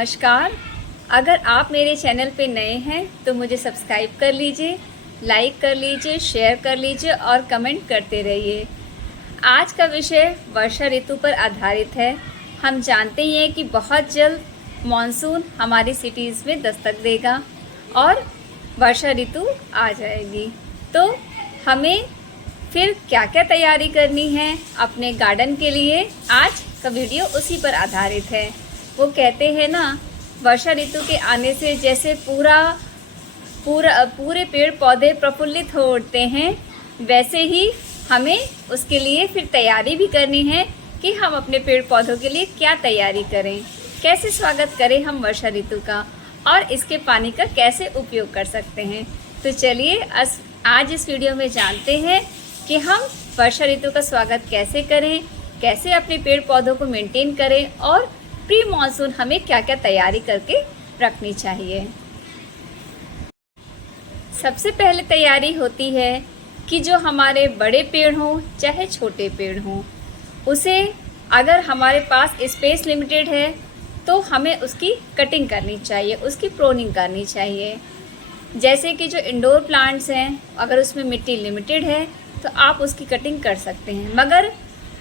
नमस्कार। अगर आप मेरे चैनल पे नए हैं तो मुझे सब्सक्राइब कर लीजिए, लाइक कर लीजिए, शेयर कर लीजिए और कमेंट करते रहिए। आज का विषय वर्षा ऋतु पर आधारित है। हम जानते ही हैं कि बहुत जल्द मॉनसून हमारी सिटीज़ में दस्तक देगा और वर्षा ऋतु आ जाएगी। तो हमें फिर क्या क्या तैयारी करनी है अपने गार्डन के लिए, आज का वीडियो उसी पर आधारित है। वो कहते हैं ना, वर्षा ऋतु के आने से जैसे पूरे पेड़ पौधे प्रफुल्लित हो उठते हैं, वैसे ही हमें उसके लिए फिर तैयारी भी करनी है कि हम अपने पेड़ पौधों के लिए क्या तैयारी करें, कैसे स्वागत करें हम वर्षा ऋतु का और इसके पानी का कैसे उपयोग कर सकते हैं। तो चलिए आज इस वीडियो में जानते हैं कि हम वर्षा ऋतु का स्वागत कैसे करें, कैसे अपने पेड़ पौधों को मेंटेन करें और प्री मॉनसून हमें क्या क्या तैयारी करके रखनी चाहिए। सबसे पहले तैयारी होती है कि जो हमारे बड़े पेड़ हों चाहे छोटे पेड़ हों, उसे अगर हमारे पास स्पेस लिमिटेड है तो हमें उसकी कटिंग करनी चाहिए, उसकी प्रोनिंग करनी चाहिए। जैसे कि जो इंडोर प्लांट्स हैं, अगर उसमें मिट्टी लिमिटेड है तो आप उसकी कटिंग कर सकते हैं। मगर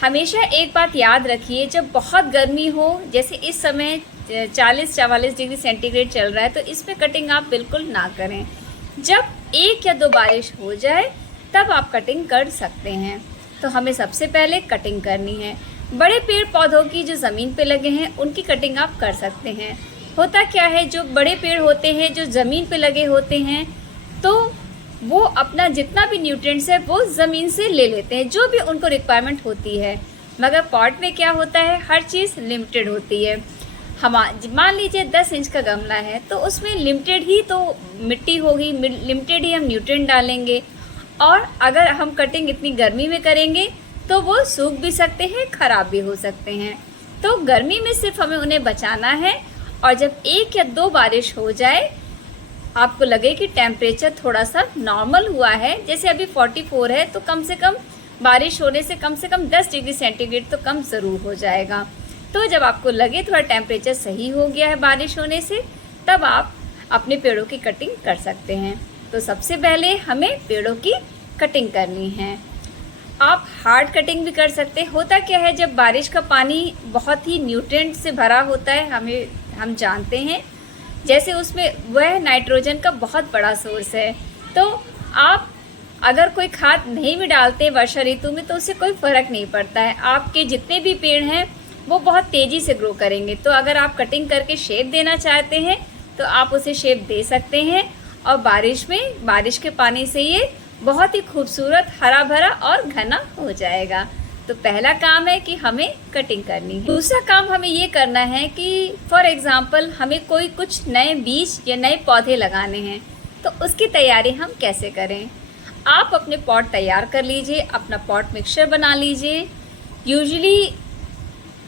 हमेशा एक बात याद रखिए, जब बहुत गर्मी हो, जैसे इस समय 40-44 डिग्री सेंटीग्रेड चल रहा है, तो इसमें कटिंग आप बिल्कुल ना करें। जब 1 या 2 बारिश हो जाए तब आप कटिंग कर सकते हैं। तो हमें सबसे पहले कटिंग करनी है। बड़े पेड़ पौधों की जो ज़मीन पे लगे हैं उनकी कटिंग आप कर सकते हैं। होता क्या है, जो बड़े पेड़ होते हैं जो ज़मीन पे लगे होते हैं, तो वो अपना जितना भी न्यूट्रिएंट्स है वो ज़मीन से ले लेते हैं, जो भी उनको रिक्वायरमेंट होती है। मगर पॉट में क्या होता है, हर चीज़ लिमिटेड होती है। मान लीजिए 10 इंच का गमला है तो उसमें लिमिटेड ही तो मिट्टी होगी, लिमिटेड ही हम न्यूट्रिएंट डालेंगे। और अगर हम कटिंग इतनी गर्मी में करेंगे तो वो सूख भी सकते हैं, ख़राब भी हो सकते हैं। तो गर्मी में सिर्फ हमें उन्हें बचाना है। और जब 1 या 2 बारिश हो जाए, आपको लगे कि टेम्परेचर थोड़ा सा नॉर्मल हुआ है, जैसे अभी 44 है, तो कम से कम बारिश होने से कम 10 डिग्री सेंटीग्रेड तो कम ज़रूर हो जाएगा। तो जब आपको लगे थोड़ा टेम्परेचर सही हो गया है बारिश होने से, तब आप अपने पेड़ों की कटिंग कर सकते हैं। तो सबसे पहले हमें पेड़ों की कटिंग करनी है। आप हार्ड कटिंग भी कर सकते हैं। होता क्या है, जब बारिश का पानी बहुत ही न्यूट्रिएंट से भरा होता है, हम जानते हैं, जैसे उसमें वह नाइट्रोजन का बहुत बड़ा सोर्स है। तो आप अगर कोई खाद नहीं भी डालते वर्षा ऋतु में तो उससे कोई फ़र्क नहीं पड़ता है। आपके जितने भी पेड़ हैं वो बहुत तेज़ी से ग्रो करेंगे। तो अगर आप कटिंग करके शेप देना चाहते हैं तो आप उसे शेप दे सकते हैं। और बारिश के पानी से ये बहुत ही खूबसूरत, हरा भरा और घना हो जाएगा। तो पहला काम है कि हमें कटिंग करनी है। दूसरा काम हमें ये करना है कि फॉर एग्जांपल हमें कुछ नए बीज या नए पौधे लगाने हैं, तो उसकी तैयारी हम कैसे करें। आप अपने पॉट तैयार कर लीजिए, अपना पॉट मिक्सचर बना लीजिए।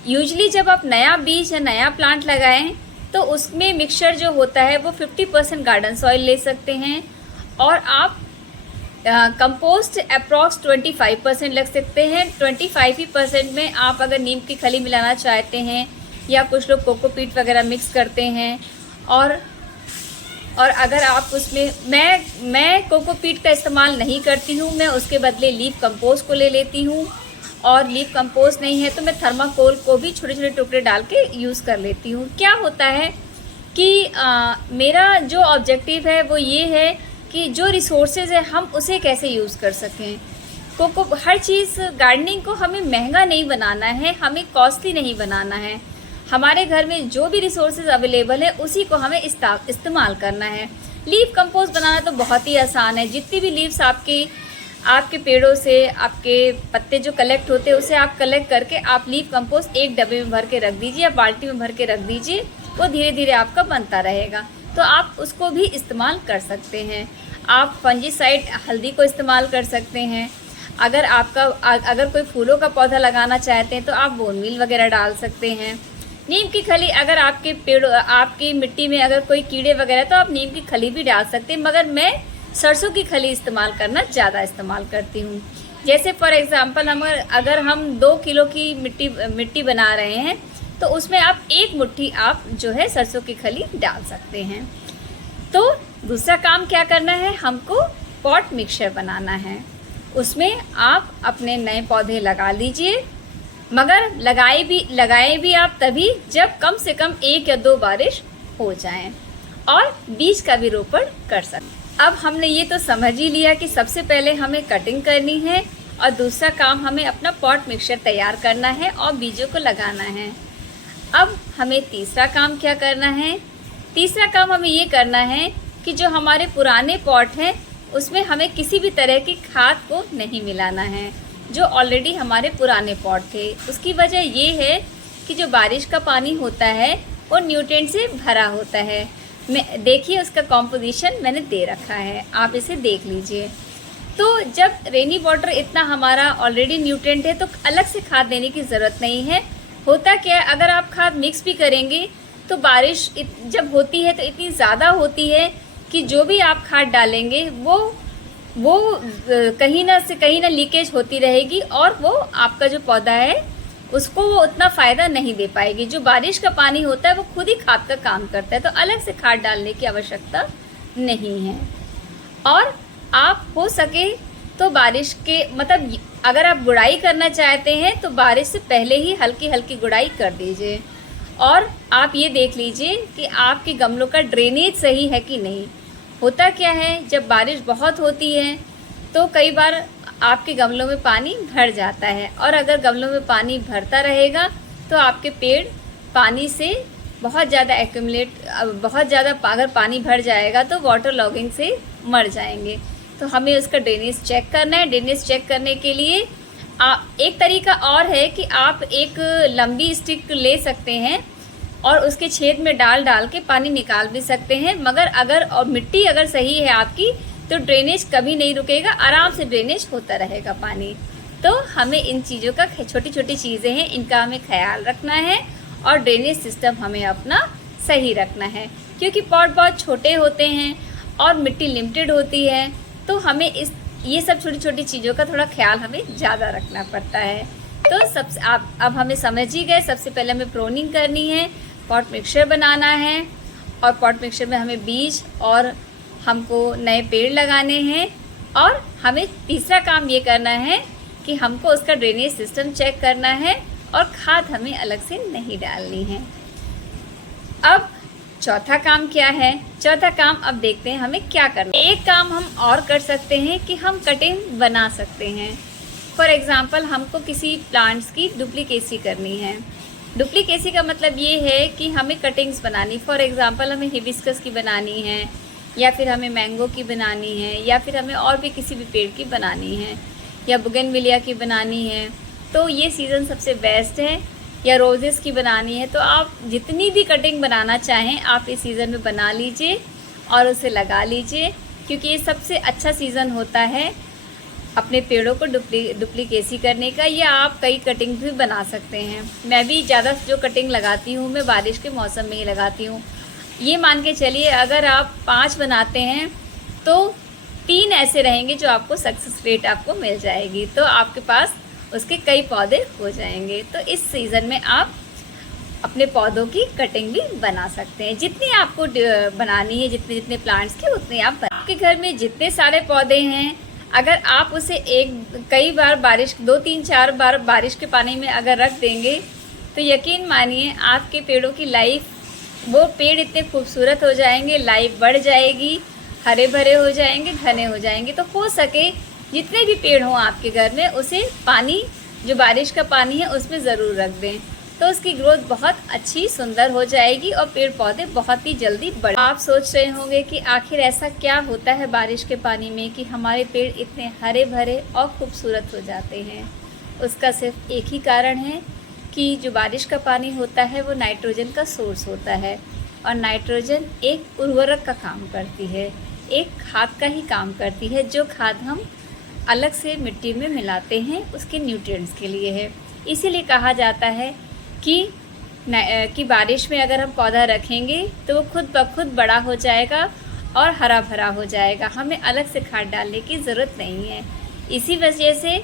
यूजली जब आप नया बीज या नया प्लांट लगाएं तो उसमें मिक्सचर जो होता है वो 50% गार्डन सॉइल ले सकते हैं और आप कंपोस्ट अप्रॉक्स 25% लग सकते हैं। 25% में आप अगर नीम की खली मिलाना चाहते हैं या कुछ लोग कोकोपीट वगैरह मिक्स करते हैं। और अगर आप उसमें मैं कोकोपीट का इस्तेमाल नहीं करती हूँ, मैं उसके बदले लीफ कंपोस्ट को ले लेती हूँ। और लीफ कंपोस्ट नहीं है तो मैं थर्माकोल को भी छोटे छोटे टुकड़े डाल के यूज़ कर लेती हूँ। क्या होता है कि मेरा जो ऑब्जेक्टिव है वो ये है कि जो रिसोर्सेज है हम उसे कैसे यूज़ कर सकें। हर चीज़ गार्डनिंग को हमें महंगा नहीं बनाना है, हमें कॉस्टली नहीं बनाना है। हमारे घर में जो भी रिसोर्सेज अवेलेबल है उसी को हमें इस्तेमाल करना है। लीफ कंपोस्ट बनाना तो बहुत ही आसान है। जितनी भी लीव्स आपके पेड़ों से, आपके पत्ते जो कलेक्ट होते हैं उसे आप कलेक्ट करके आप लीफ कंपोस्ट एक डब्बे में भर के रख दीजिए या बाल्टी में भर के रख दीजिए। वो धीरे धीरे आपका बनता रहेगा, तो आप उसको भी इस्तेमाल कर सकते हैं। आप फंजीसाइड हल्दी को इस्तेमाल कर सकते हैं। अगर कोई फूलों का पौधा लगाना चाहते हैं तो आप बोन मील वगैरह डाल सकते हैं। नीम की खली, अगर आपकी मिट्टी में अगर कोई कीड़े वगैरह तो आप नीम की खली भी डाल सकते हैं। मगर मैं सरसों की खली इस्तेमाल करना ज़्यादा इस्तेमाल करती हूँ। जैसे फॉर एग्ज़ाम्पल अगर हम 2 किलो की मिट्टी बना रहे हैं तो उसमें आप 1 मुट्ठी आप जो है सरसों की खली डाल सकते हैं। तो दूसरा काम क्या करना है, हमको पॉट मिक्सचर बनाना है। उसमें आप अपने नए पौधे लगा लीजिए, मगर लगाए भी आप तभी जब कम से कम 1 या 2 बारिश हो जाएं, और बीज का भी रोपण कर सकते। अब हमने ये तो समझ ही लिया कि सबसे पहले हमें कटिंग करनी है और दूसरा काम हमें अपना पॉट मिक्सचर तैयार करना है और बीजों को लगाना है। अब हमें तीसरा काम क्या करना है, तीसरा काम हमें ये करना है कि जो हमारे पुराने पॉट हैं उसमें हमें किसी भी तरह की खाद को नहीं मिलाना है, जो ऑलरेडी हमारे पुराने पॉट थे। उसकी वजह ये है कि जो बारिश का पानी होता है वो न्यूट्रिएंट से भरा होता है। देखिए उसका कॉम्पोजिशन मैंने दे रखा है, आप इसे देख लीजिए। तो जब रेनी वाटर इतना हमारा ऑलरेडी न्यूट्रिएंट है तो अलग से खाद देने की ज़रूरत नहीं है। होता क्या है, अगर आप खाद मिक्स भी करेंगे तो बारिश जब होती है तो इतनी ज़्यादा होती है कि जो भी आप खाद डालेंगे वो कहीं ना लीकेज होती रहेगी और वो आपका जो पौधा है उसको वो उतना फ़ायदा नहीं दे पाएगी। जो बारिश का पानी होता है वो खुद ही खाद का काम करता है, तो अलग से खाद डालने की आवश्यकता नहीं है। और आप हो सके तो बारिश के मतलब अगर आप गुड़ाई करना चाहते हैं तो बारिश से पहले ही हल्की हल्की गुड़ाई कर दीजिए। और आप ये देख लीजिए कि आपके गमलों का ड्रेनेज सही है कि नहीं। होता क्या है, जब बारिश बहुत होती है तो कई बार आपके गमलों में पानी भर जाता है, और अगर गमलों में पानी भरता रहेगा तो आपके पेड़ पानी से बहुत ज़्यादा अगर पानी भर जाएगा तो वाटर लॉगिंग से मर जाएंगे। तो हमें उसका ड्रेनेज चेक करना है। ड्रेनेज चेक करने के लिए एक तरीका और है कि आप एक लंबी स्टिक ले सकते हैं और उसके छेद में डाल के पानी निकाल भी सकते हैं, मगर और मिट्टी अगर सही है आपकी तो ड्रेनेज कभी नहीं रुकेगा, आराम से ड्रेनेज होता रहेगा पानी। तो हमें इन चीज़ों का, छोटी छोटी चीज़ें हैं, इनका हमें ख्याल रखना है और ड्रेनेज सिस्टम हमें अपना सही रखना है, क्योंकि पॉट बहुत छोटे होते हैं और मिट्टी लिमिटेड होती है। तो हमें ये सब छोटी छोटी चीज़ों का थोड़ा ख्याल हमें ज़्यादा रखना पड़ता है। तो अब हमें समझ ही गए, सबसे पहले हमें प्रोनिंग करनी है, पॉट मिक्सचर बनाना है, और पॉट मिक्सचर में हमें बीज और हमको नए पेड़ लगाने हैं। और हमें तीसरा काम ये करना है कि हमको उसका ड्रेनेज सिस्टम चेक करना है और खाद हमें अलग से नहीं डालनी है। अब चौथा काम क्या है, चौथा काम अब देखते हैं हमें क्या करना है। एक काम हम और कर सकते हैं कि हम कटिंग बना सकते हैं। फॉर एग्ज़ाम्पल हमको किसी प्लांट्स की डुप्लीकेसी करनी है। डुप्लीकेसी का मतलब ये है कि हमें कटिंग्स बनानी, फॉर एग्ज़ाम्पल हमें हिबिस्कस की बनानी है, या फिर हमें मैंगो की बनानी है, या फिर हमें और भी किसी भी पेड़ की बनानी है, या बुगेनविलिया की बनानी है। तो ये सीज़न सबसे बेस्ट है। या रोजेस की बनानी है, तो आप जितनी भी कटिंग बनाना चाहें आप इस सीज़न में बना लीजिए और उसे लगा लीजिए, क्योंकि ये सबसे अच्छा सीज़न होता है अपने पेड़ों को डुप्लीकेसी करने का। या आप कई कटिंग भी बना सकते हैं। मैं भी ज़्यादा जो कटिंग लगाती हूँ मैं बारिश के मौसम में ही लगाती हूँ। ये मान के चलिए अगर आप 5 बनाते हैं तो 3 ऐसे रहेंगे जो आपको सक्सेस रेट आपको मिल जाएगी, तो आपके पास उसके कई पौधे हो जाएंगे। तो इस सीज़न में आप अपने पौधों की कटिंग भी बना सकते हैं। जितनी आपको बनानी है, जितने प्लांट्स की उतने आप आपके घर में जितने सारे पौधे हैं, अगर आप उसे कई बार 2-3-4 बार बारिश के पानी में अगर रख देंगे तो यकीन मानिए आपके पेड़ों की लाइफ, वो पेड़ इतने खूबसूरत हो जाएंगे, लाइफ बढ़ जाएगी, हरे भरे हो जाएंगे, घने हो जाएंगे। तो हो सके जितने भी पेड़ हों आपके घर में उसे पानी, जो बारिश का पानी है उसमें ज़रूर रख दें, तो उसकी ग्रोथ बहुत अच्छी सुंदर हो जाएगी और पेड़ पौधे बहुत ही जल्दी बढ़। आप सोच रहे होंगे कि आखिर ऐसा क्या होता है बारिश के पानी में कि हमारे पेड़ इतने हरे भरे और खूबसूरत हो जाते हैं। उसका सिर्फ एक ही कारण है कि जो बारिश का पानी होता है वो नाइट्रोजन का सोर्स होता है, और नाइट्रोजन एक उर्वरक का काम करती है, एक खाद का ही काम करती है, जो खाद हम अलग से मिट्टी में मिलाते हैं उसके न्यूट्रिएंट्स के लिए है। इसीलिए कहा जाता है कि बारिश में अगर हम पौधा रखेंगे तो वो खुद ब खुद बड़ा हो जाएगा और हरा भरा हो जाएगा, हमें अलग से खाद डालने की ज़रूरत नहीं है। इसी वजह से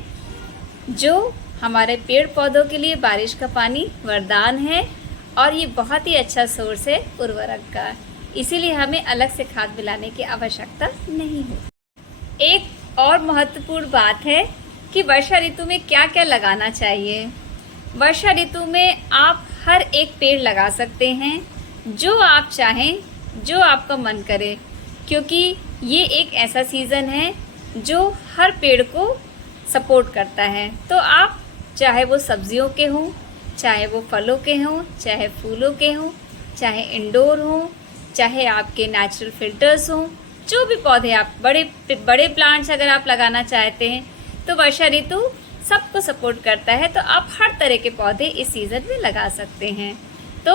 जो हमारे पेड़ पौधों के लिए बारिश का पानी वरदान है, और ये बहुत ही अच्छा सोर्स है उर्वरक का, इसीलिए हमें अलग से खाद मिलाने की आवश्यकता नहीं होती। एक और महत्वपूर्ण बात है कि वर्षा ऋतु में क्या क्या लगाना चाहिए। वर्षा ऋतु में आप हर एक पेड़ लगा सकते हैं, जो आप चाहें, जो आपका मन करे, क्योंकि ये एक ऐसा सीज़न है जो हर पेड़ को सपोर्ट करता है। तो आप चाहे वो सब्जियों के हों, चाहे वो फलों के हों, चाहे फूलों के हों, चाहे इंडोर हों, चाहे आपके नेचुरल फिल्टर्स हों, जो भी पौधे आप बड़े प्लांट्स अगर आप लगाना चाहते हैं तो वर्षा ऋतु सबको सपोर्ट करता है। तो आप हर तरह के पौधे इस सीज़न में लगा सकते हैं। तो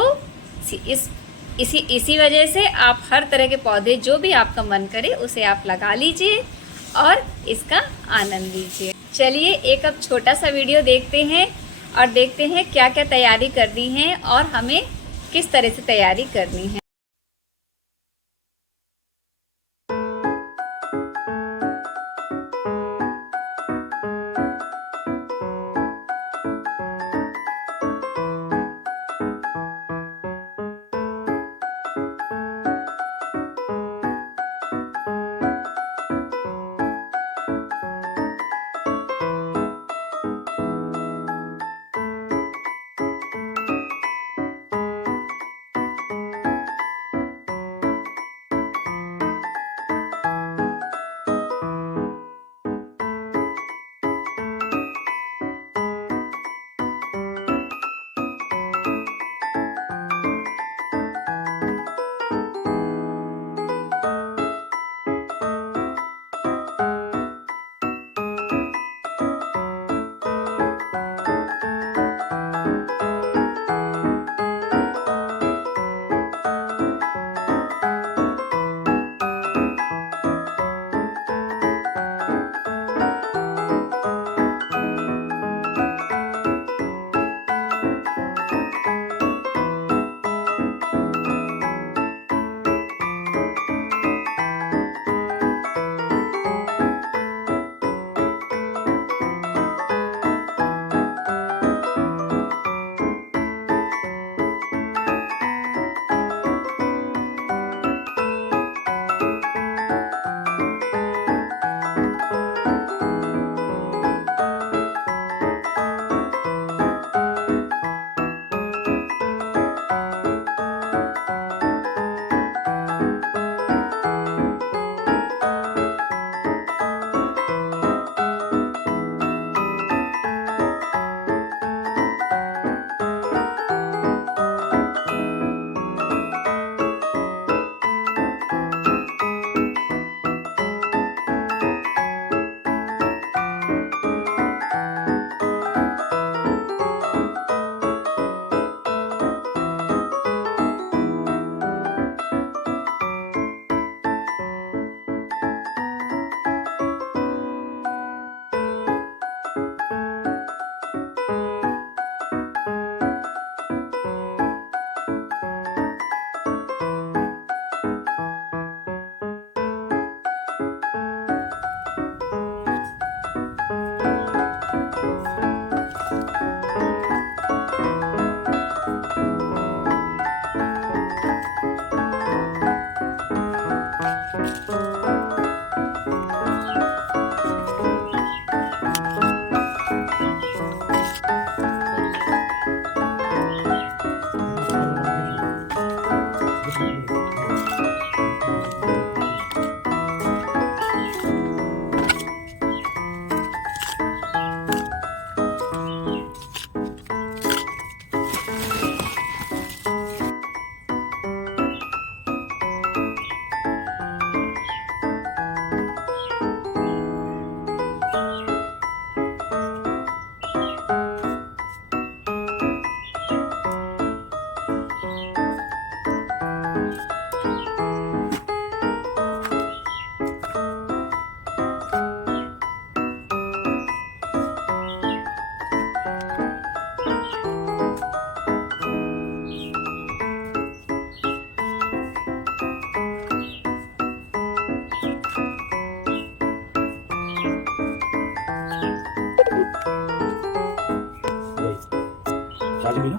इसी वजह से आप हर तरह के पौधे जो भी आपका मन करे उसे आप लगा लीजिए और इसका आनंद लीजिए। चलिए एक अब छोटा सा वीडियो देखते हैं और देखते हैं क्या क्या तैयारी करनी है और हमें किस तरह से तैयारी करनी है। चार्ज भी ना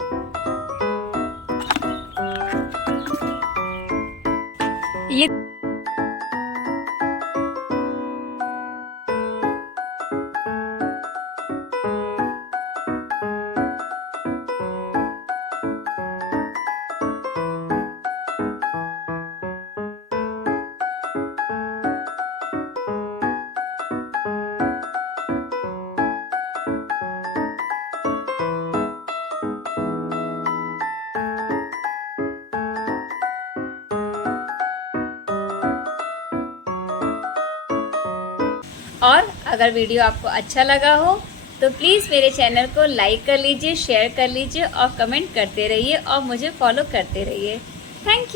और अगर वीडियो आपको अच्छा लगा हो तो प्लीज़ मेरे चैनल को लाइक कर लीजिए, शेयर कर लीजिए और कमेंट करते रहिए और मुझे फॉलो करते रहिए। Thank you.